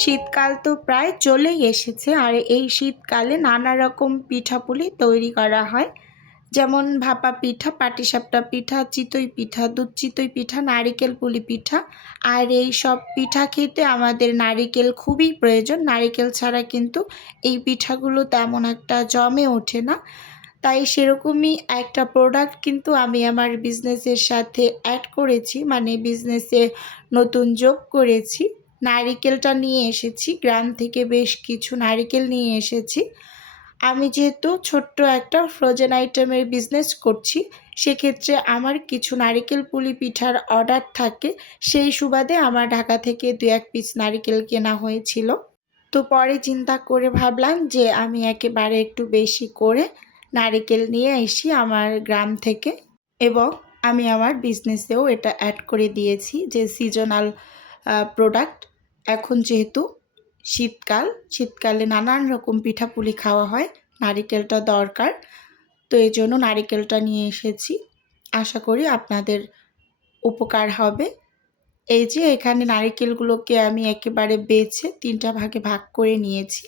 শীতকাল তো প্রায় চলেই এসেছে আর এই শীতকালে নানা রকম পিঠাপুলি তৈরি করা হয়। যেমন ভাপা পিঠা, পাটিসাপটা পিঠা, চিতই পিঠা, দুধ চিতই পিঠা, নারিকেল পুলি পিঠা আর এই সব পিঠা খেতে আমাদের নারিকেল খুবই প্রয়োজন। নারিকেল ছাড়া কিন্তু এই পিঠাগুলো তেমন একটা জমে ওঠে না। তাই সেরকমই একটা প্রোডাক্ট কিন্তু আমি আমার বিজনেসের সাথে অ্যাড করেছি মানে বিজনেসে নতুন যোগ করেছি। নারিকেলটা নিয়ে এসেছি, গ্রাম থেকে বেশ কিছু নারিকেল নিয়ে এসেছি। আমি যেহেতু ছোট্ট একটা ফ্রোজেন আইটেমের বিজনেস করছি, সেক্ষেত্রে আমার কিছু নারিকেল পুলি পিঠার অর্ডার থাকে, সেই সুবাদে আমার ঢাকা থেকে দু এক পিস নারিকেল কেনা হয়েছিল। তো পরে চিন্তা করে ভাবলাম যে আমি একেবারে একটু বেশি করে নারিকেল নিয়ে আসি আমার গ্রাম থেকে এবং আমি আমার বিজনেসেও এটা অ্যাড করে দিয়েছি যে সিজনাল প্রোডাক্ট এখন যেহেতু শীতকাল, শীতকালে নানান রকম পিঠাপুলি খাওয়া হয়, নারিকেলটা দরকার। তো এই জন্য নারিকেলটা নিয়ে এসেছি। আশা করি আপনাদের উপকার হবে। এই যে এখানে নারিকেলগুলোকে আমি একেবারে বেছে তিনটা ভাগে ভাগ করে নিয়েছি।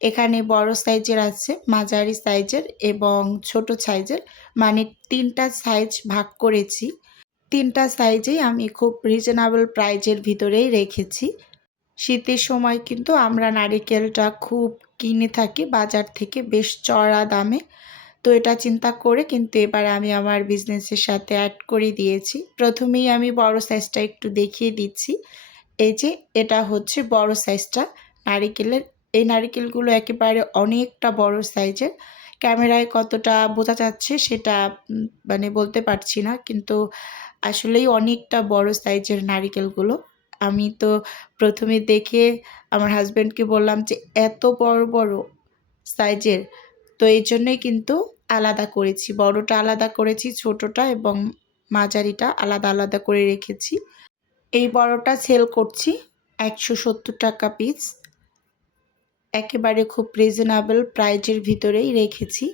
এখানে বড় সাইজের আছে, মাঝারি সাইজের এবং ছোট সাইজের। মানে তিনটা সাইজ ভাগ করেছি। তিনটা সাইজেই আমি খুব রিজনেবল প্রাইজের ভিতরেই রেখেছি। শীতের সময় কিন্তু আমরা নারিকেলটা খুব কিনে থাকি বাজার থেকে বেশ চড়া দামে। তো এটা চিন্তা করে কিন্তু এবার আমি আমার বিজনেসের সাথে অ্যাড করে দিয়েছি। প্রথমেই আমি বড় সাইজটা একটু দেখিয়ে দিচ্ছি। এই যে এটা হচ্ছে বড় সাইজটা নারিকেলের, এই নারিকেলগুলো একেবারে অনেকটা বড় সাইজের ক্যামেরায় কতটা বোঝা যাচ্ছে সেটা মানে বলতে পারছি না। কিন্তু আসলেই অনেকটা বড় সাইজের নারিকেলগুলো। আমি তো প্রথমে দেখে আমার হাজব্যান্ডকে বললাম যে, এত বড় বড় সাইজের? তো এই জন্যই কিন্তু আলাদা করেছি। বড়টা আলাদা করেছি, ছোটটা এবং মাঝারিটা আলাদা আলাদা করে রেখেছি। এই বড়টা সেল করছি একশো সত্তর টাকা পিস। একেবারে খুব রিজনেবল প্রাইজের ভিতরেই রেখেছি।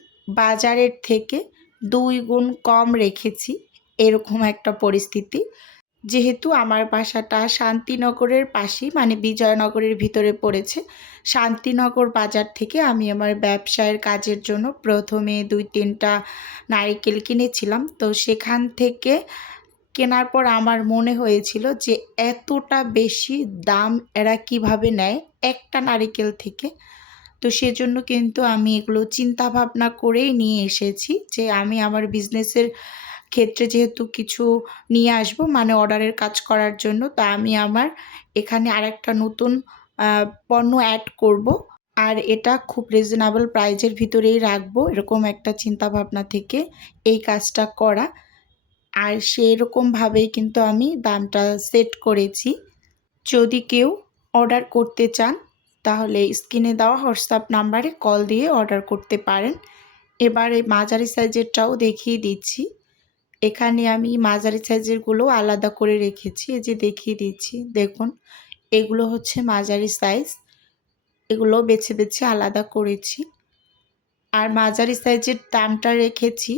বাজারের থেকে দুই গুণ কম রেখেছি এরকম একটা পরিস্থিতি। যেহেতু আমার বাসাটা শান্তিনগরের পাশেই মানে বিজয়নগরের ভিতরে পড়েছে, শান্তিনগর বাজার থেকে আমি আমার ব্যবসায়ের কাজের জন্য প্রথমে দুই তিনটা নারিকেল কিনেছিলাম। তো সেখান থেকে কেনার পর আমার মনে হয়েছিল যে এতটা বেশি দাম এরা কীভাবে নেয় একটা নারিকেল থেকে। তো সেজন্য কিন্তু আমি এগুলো চিন্তা ভাবনা করেই নিয়ে এসেছি যে আমি আমার বিজনেসের ক্ষেত্রে যেহেতু কিছু নিয়ে আসব মানে অর্ডারের কাজ করার জন্য, তা আমি আমার এখানে আরেকটা নতুন পণ্য অ্যাড করব। আর এটা খুব রিজনেবল প্রাইজের ভিতরেই রাখব, এরকম একটা চিন্তা ভাবনা থেকে এই কাজটা করা। আর সেই সেরকমভাবেই কিন্তু আমি দামটা সেট করেছি। যদি কেউ অর্ডার করতে চান, তাহলে স্ক্রিনে দেওয়া হোয়াটসঅ্যাপ নাম্বারে কল দিয়ে অর্ডার করতে পারেন। এবার এই মাঝারি সাইজেরটাও দেখিয়ে দিচ্ছি। এখানে আমি মাঝারি সাইজেরগুলো আলাদা করে রেখেছি, এই যে দেখিয়ে দিচ্ছি। দেখুন, এগুলো হচ্ছে মাঝারি সাইজ এগুলো বেছে বেছে আলাদা করেছি। আর মাঝারি সাইজের দামটা রেখেছি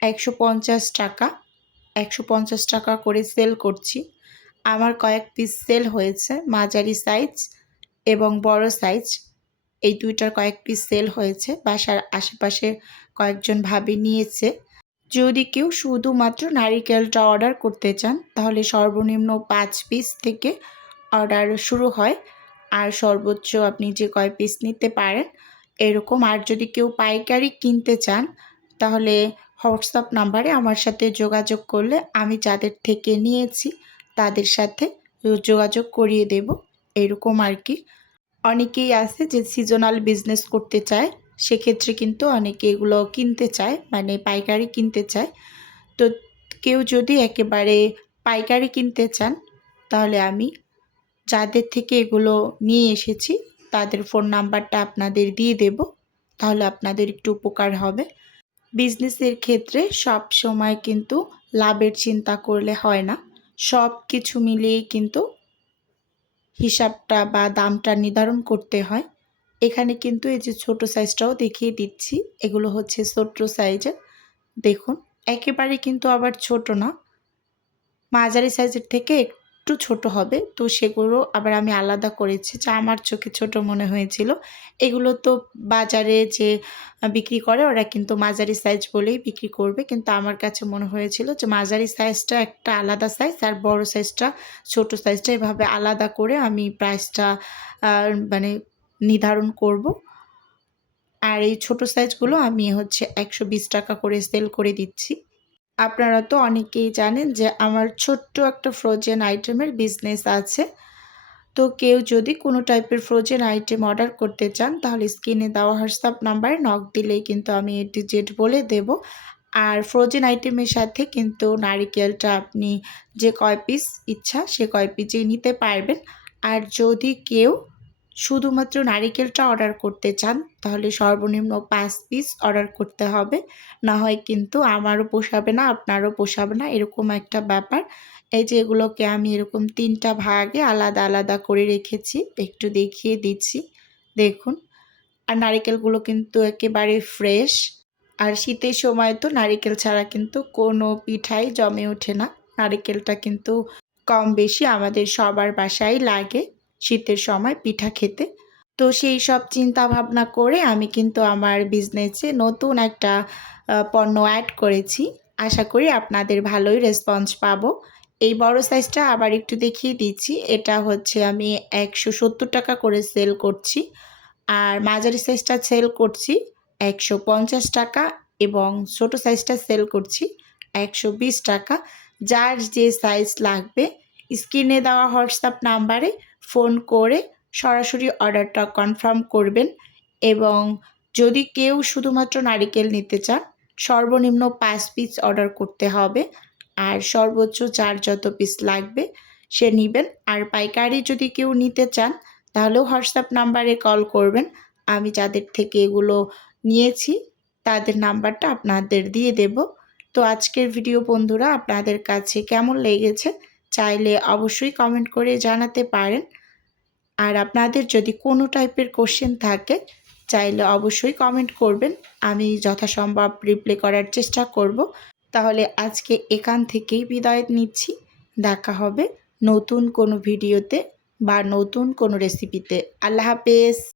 একশো পঞ্চাশ টাকা। একশো পঞ্চাশ টাকা করে সেল করছি। আমার কয়েক পিস সেল হয়েছে, মাঝারি সাইজ এবং বড় সাইজ এই দুইটার কয়েক পিস সেল হয়েছে, বাসার আশেপাশে কয়েকজন ভাবি নিয়েছে। যদি কেউ শুধুমাত্র নারিকেলটা অর্ডার করতে চান, তাহলে সর্বনিম্ন পাঁচ পিস থেকে অর্ডার শুরু হয়। আর সর্বোচ্চ আপনি যে কয় পিস নিতে পারেন, এরকম। আর যদি কেউ পাইকারি কিনতে চান, তাহলে হোয়াটসঅ্যাপ নাম্বারে আমার সাথে যোগাযোগ করলে আমি যাদের থেকে নিয়েছি তাদের সাথে যোগাযোগ করিয়ে দেব, এরকম আর কি। অনেকেই আছে যে সিজনাল বিজনেস করতে চায়, সেক্ষেত্রে কিন্তু অনেকে এগুলো কিনতে চায় মানে পাইকারি কিনতে চায়। তো কেউ যদি একেবারে পাইকারি কিনতে চান, তাহলে আমি যাদের থেকে এগুলো নিয়ে এসেছি, তাদের ফোন নাম্বারটা আপনাদের দিয়ে দেব, তাহলে আপনাদের একটু উপকার হবে। বিজনেসের ক্ষেত্রে সব সময় কিন্তু লাভের চিন্তা করলে হয় না। সব কিছু মিলিয়েই কিন্তু হিসাবটা বা দামটা নির্ধারণ করতে হয়। এখানে কিন্তু এই যে ছোট সাইজটাও দেখিয়ে দিচ্ছি। এগুলো হচ্ছে ছোট সাইজের দেখুন, একেবারে কিন্তু আবার ছোট না। মাঝারি সাইজের থেকে একটু ছোট হবে, তো সেগুলো আবার আমি আলাদা করেছি। যা আমার চোখে ছোট মনে হয়েছিল। এগুলো তো বাজারে যে বিক্রি করে, ওরা কিন্তু মাঝারি সাইজ বলেই বিক্রি করবে। কিন্তু আমার কাছে মনে হয়েছিল যে মাঝারি সাইজটা একটা আলাদা সাইজ আর বড় সাইজটা ছোট সাইজটা এভাবে আলাদা করে আমি প্রাইসটা মানে নির্ধারণ করব। আর এই ছোট সাইজগুলো আমি হচ্ছে একশো বিশ টাকা করে সেল করে দিচ্ছি। আপনারা তো অনেকেই জানেন যে আমার ছোট্ট একটা ফ্রোজেন আইটেমের বিজনেস আছে। তো কেউ যদি কোনো টাইপের ফ্রোজেন আইটেম অর্ডার করতে চান, তাহলে স্ক্রিনে দেওয়া হোয়াটসঅ্যাপ নাম্বারে নক দিলেই কিন্তু আমি এ টু জেড বলে দেব। আর ফ্রোজেন আইটেমের সাথে কিন্তু নারিকেলটা আপনি যে কয় পিস ইচ্ছা, সে কয় পিসেই নিতে পারবেন। আর যদি কেউ শুধুমাত্র নারিকেলটা অর্ডার করতে চান, তাহলে সর্বনিম্ন পাঁচ পিস অর্ডার করতে হবে। না হয় কিন্তু আমারও পোষাবে না, আপনারও পোষাবে না, এরকম একটা ব্যাপার। এই যে এগুলোকে আমি এরকম তিনটা ভাগে আলাদা আলাদা করে রেখেছি, একটু দেখিয়ে দিচ্ছি। দেখুন, আর নারিকেলগুলো কিন্তু একেবারে ফ্রেশ আর শীতের সময় তো নারিকেল ছাড়া কিন্তু কোনো পিঠাই জমে ওঠে না। নারিকেলটা কিন্তু কম বেশি আমাদের সবার বাসায় লাগে। শীতের সময় পিঠা খেতে। তো সেই সব চিন্তা ভাবনা করে আমি কিন্তু আমার বিজনেসে নতুন একটা পণ্য অ্যাড করেছি। আশা করি আপনাদের ভালোই রেসপন্স পাবো। এই বড় সাইজটা আবার একটু দেখিয়ে দিচ্ছি। এটা হচ্ছে আমি একশো সত্তর টাকা করে সেল করছি। আর মাঝারি সাইজটা সেল করছি একশো পঞ্চাশ টাকা এবং ছোট সাইজটা সেল করছি একশো বিশ টাকা। যার যে সাইজ লাগবে, স্ক্রিনে দেওয়া হোয়াটসঅ্যাপ নাম্বারে ফোন করে সরাসরি অর্ডারটা কনফার্ম করবেন এবং যদি কেউ শুধুমাত্র নারিকেল নিতে চান, সর্বনিম্ন পাঁচ পিস অর্ডার করতে হবে। আর সর্বোচ্চ চার যত পিস লাগবে, সে নেবেন। আর পাইকারি যদি কেউ নিতে চান, তাহলেও হোয়াটসঅ্যাপ নাম্বারে কল করবেন। আমি যাদের থেকে এগুলো নিয়েছি, তাদের নাম্বারটা আপনাদের দিয়ে দেব। তো আজকের ভিডিও বন্ধুরা, আপনাদের কাছে কেমন লেগেছে? চাইলে অবশ্যই কমেন্ট করে জানাতে পারেন। আর আপনাদের যদি কোনো টাইপের কোশ্চেন থাকে, চাইলে অবশ্যই কমেন্ট করবেন। আমি যথাসম্ভব রিপ্লাই করার চেষ্টা করব। তাহলে আজকে এখান থেকেই বিদায় নিচ্ছি। দেখা হবে নতুন কোনো ভিডিওতে বা নতুন কোনো রেসিপিতে আল্লাহ হাফেজ!